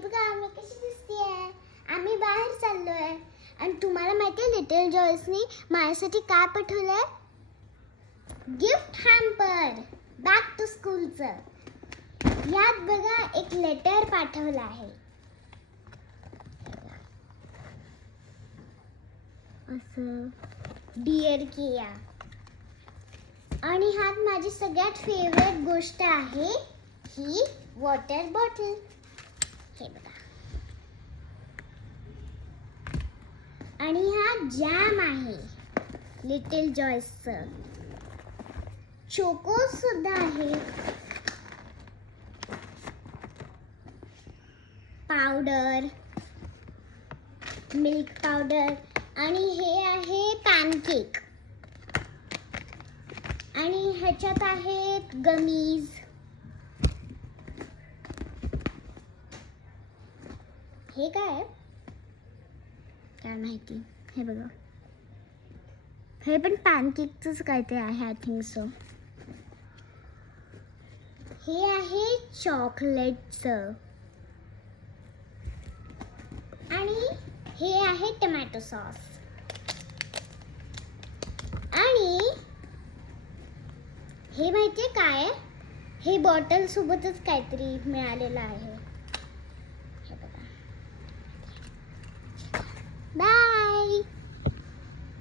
बघा आम्ही कशी दिसतेय. आम्ही बाहेर चाललोय आणि तुम्हाला माहिती आहे लिटिल जॉयसनी माझ्यासाठी काय पाठवलंय? गिफ्ट हॅम्पर बॅक टू स्कूलचं. यात बघा एक लेटर पाठवलं आहे. असं डिअर किया. आणि ह्यात माझी सगळ्यात फेवरेट गोष्ट आहे ही वॉटर बॉटल. हे बघा. आणि हा जॅम आहे लिटिल जॉयसचं. चोकोज सुद्धा आहे. पावडर, मिल्क पावडर आणि हे आहे पॅनकेक. आणि ह्याच्यात आहेत गमीज. हे काय माहिती. हे बघा. हे पण पॅनकेकचंच काहीतरी आहे आय थिंक सो. हे आहे चॉकलेटचं. आणि हे आहे टोमॅटो सॉस. आणि हे माहितीये काय? हे बॉटल सोबतच काहीतरी मिळालेलं आहे. हे बघा. बाय.